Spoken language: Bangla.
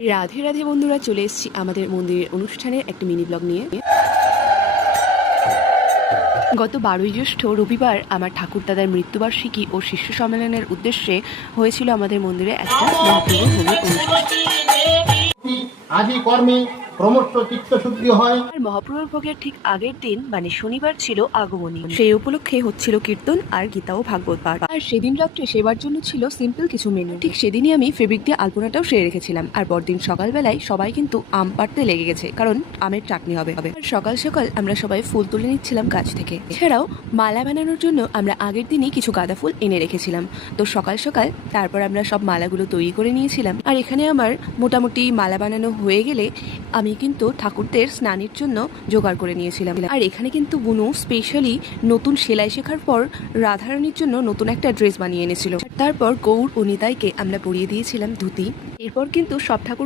রাধে রাধে বন্ধুরা, চলে এসেছি আমাদের মন্দিরের অনুষ্ঠানের একটা মিনি ব্লগ নিয়ে। গত 12ই জ্যৈষ্ঠ রবিবার আমার ঠাকুরদাদার মৃত্যুবার্ষিকী ও শিষ্য সম্মেলনের উদ্দেশ্যে হয়েছিল আমাদের মন্দিরে একটা মহাপ্রভুর হোমের অনুষ্ঠান। আদি কর্মে ক্রমশ চিত্তশুদ্ধি হয়। আর মহাপ্রভুর ভোগের ঠিক আগের দিন মানে শনিবার ছিল আগমনী। সেই উপলক্ষে হচ্ছিল কীর্তন আর গীতা ও ভাগবত পাঠ। আর সেদিন রাত্রে সেবার জন্য ছিল সিম্পল কিছু মেনু। ঠিক সেদিনই আমি ফেব্রিক দিয়ে আলপনাটাও সেরে রেখেছিলাম। আর পরদিন সকালবেলায় সবাই কিন্তু আম পাড়তে লেগে গেছে, কারণ আমের চাটনি হবে। আর সকাল সকাল আমরা সবাই ফুল তুলে নিচ্ছিলাম গাছ থেকে। এছাড়াও মালা বানানোর জন্য আমরা আগের দিনই কিছু গাঁদা ফুল এনে রেখেছিলাম। তো সকাল সকাল তারপর আমরা সব মালাগুলো তৈরি করে নিয়েছিলাম। আর এখানে আমার মোটামুটি মালা বানানো হয়ে গেলে আমি কিন্তু ঠাকুরদের স্নানের জন্য জোগাড় করে নিয়েছিলাম। আর এখানে কিন্তু বুনু স্পেশালি নতুন সেলাই শেখার পর রাধারানীর জন্য নতুন একটা ড্রেস বানিয়ে এনেছিল। তারপর গৌর ও নিতাইকে আমরা পরিয়ে দিয়েছিলাম ধুতি। এরপর কিন্তু সব ঠাকুর